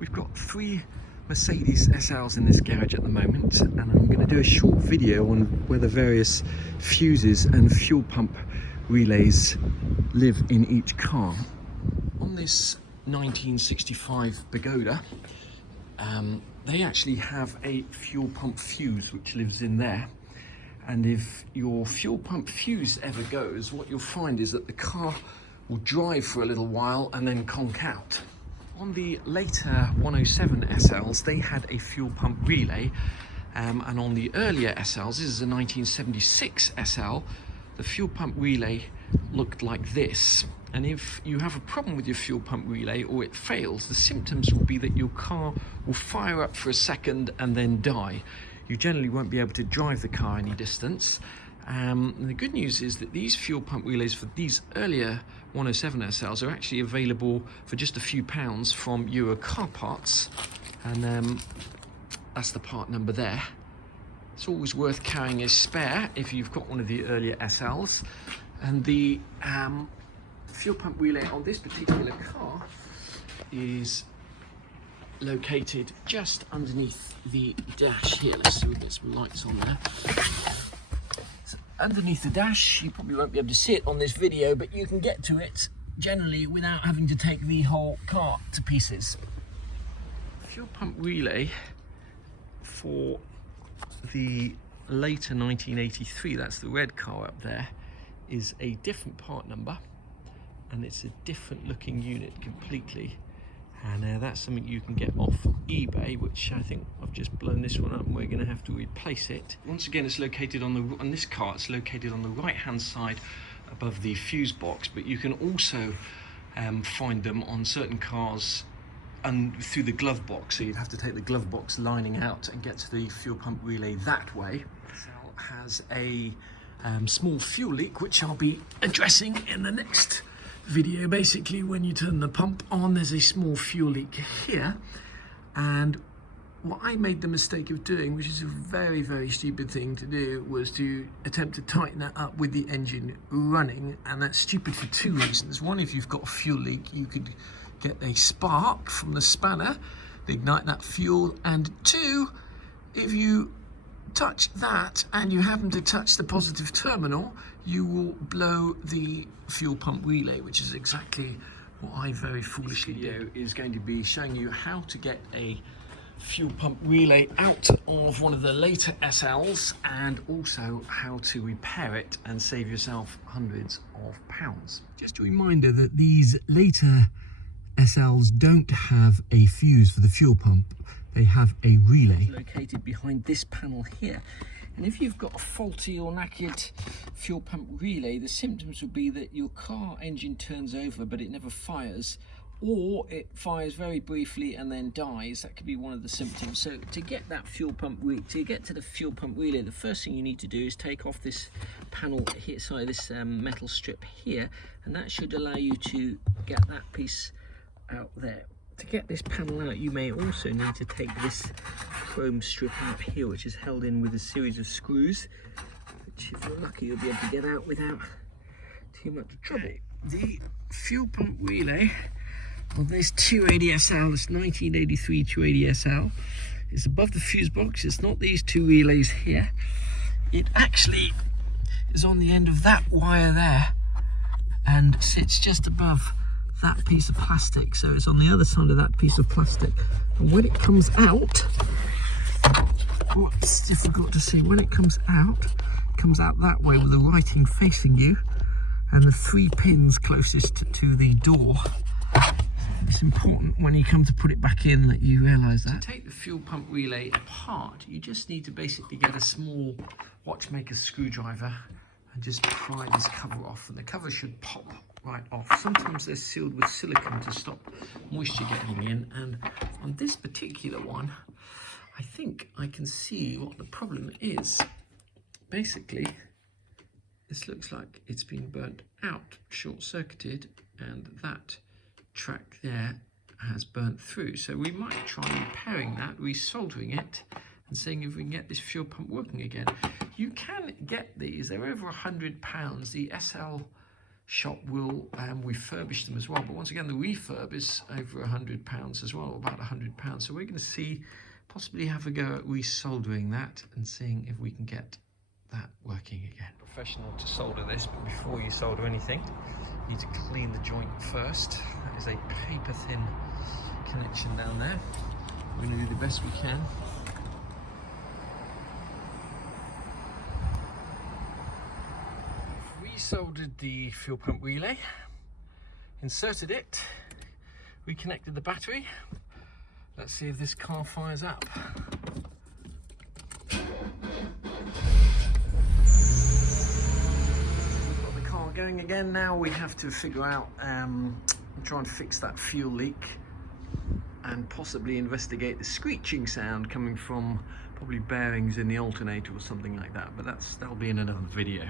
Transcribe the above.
We've got 3 Mercedes SLs in this garage at the moment, and I'm going to do a short video on where the various fuses and fuel pump relays live in each car. On this 1965 Pagoda, they actually have a fuel pump fuse which lives in there, and if your fuel pump fuse ever goes, what you'll find is that the car will drive for a little while and then conk out. On the later 107 SLs, they had a fuel pump relay, and on the earlier SLs, this is a 1976 SL, the fuel pump relay looked like this. And if you have a problem with your fuel pump relay or it fails, the symptoms will be that your car will fire up for a second and then die. You generally won't be able to drive the car any distance. And the good news is that these fuel pump relays for these earlier 107 SLs are actually available for just a few pounds from Euro Car Parts, and that's the part number there. It's always worth carrying a spare if you've got one of the earlier SLs. And the fuel pump relay on this particular car is located just underneath the dash here. Let's see if we get some lights on there. So underneath the dash, you probably won't be able to see it on this video, but you can get to it generally without having to take the whole car to pieces. Fuel pump relay for the later 1983, that's the red car up there, is a different part number, and it's a different looking unit completely, and that's something you can get off eBay, which I think I've just blown this one up and we're going to have to replace it. Once again, it's located on this car, it's located on the right hand side above the fuse box, but you can also find them on certain cars and through the glove box, so you'd have to take the glove box lining out and get to the fuel pump relay that way. It has a small fuel leak, which I'll be addressing in the next video. Basically, when you turn the pump on, there's a small fuel leak here, and what I made the mistake of doing, which is a very, very stupid thing to do, was to attempt to tighten that up with the engine running, and that's stupid for 2 reasons. One, if you've got a fuel leak, you could get a spark from the spanner, ignite that fuel, and 2, if you touch that and you happen to touch the positive terminal, you will blow the fuel pump relay, which is exactly what I very foolishly do. Is going to be showing you how to get a fuel pump relay out of one of the later SLs, and also how to repair it and save yourself hundreds of pounds. Just a reminder that these later SLs don't have a fuse for the fuel pump, they have a relay. It's located behind this panel here, and if you've got a faulty or knackered fuel pump relay, the symptoms will be that your car engine turns over but it never fires, or it fires very briefly and then dies. That could be one of the symptoms. So to get that fuel pump to get to the fuel pump relay, the first thing you need to do is take off this panel here, sorry, this metal strip here, and that should allow you to get that piece out there. To get this panel out, you may also need to take this chrome strip out here, which is held in with a series of screws, which if you're lucky you'll be able to get out without too much trouble. The fuel pump relay on this 280 SL, this 1983 280 SL, is above the fuse box. It's not these 2 relays here. It actually is on the end of that wire there and sits just above that piece of plastic, so it's on the other side of that piece of plastic, and when it comes out, what's difficult to see, when it comes out that way with the writing facing you and the 3 pins closest to the door. It's important when you come to put it back in that you realise that. To take the fuel pump relay apart, you just need to basically get a small watchmaker's screwdriver and just pry this cover off, and the cover should pop right off. Sometimes they're sealed with silicone to stop moisture getting in, and on this particular one, I think I can see what the problem is. Basically, this looks like it's been burnt out, short-circuited, and that track there has burnt through. So we might try repairing that, resoldering it, and seeing if we can get this fuel pump working again. You can get these, they're over £100. The SL shop will refurbish them as well. But once again, the refurb is over £100 as well, about £100. So we're going to see, possibly have a go at resoldering that and seeing if we can get that working again. Professional to solder this, but before you solder anything, you need to clean the joint first. That is a paper thin connection down there. We're going to do the best we can. Resoldered the fuel pump relay, inserted it, reconnected the battery. Let's see if this car fires up. Going again. Now we have to figure out try and fix that fuel leak and possibly investigate the screeching sound coming from probably bearings in the alternator or something like that, but that'll be in another video.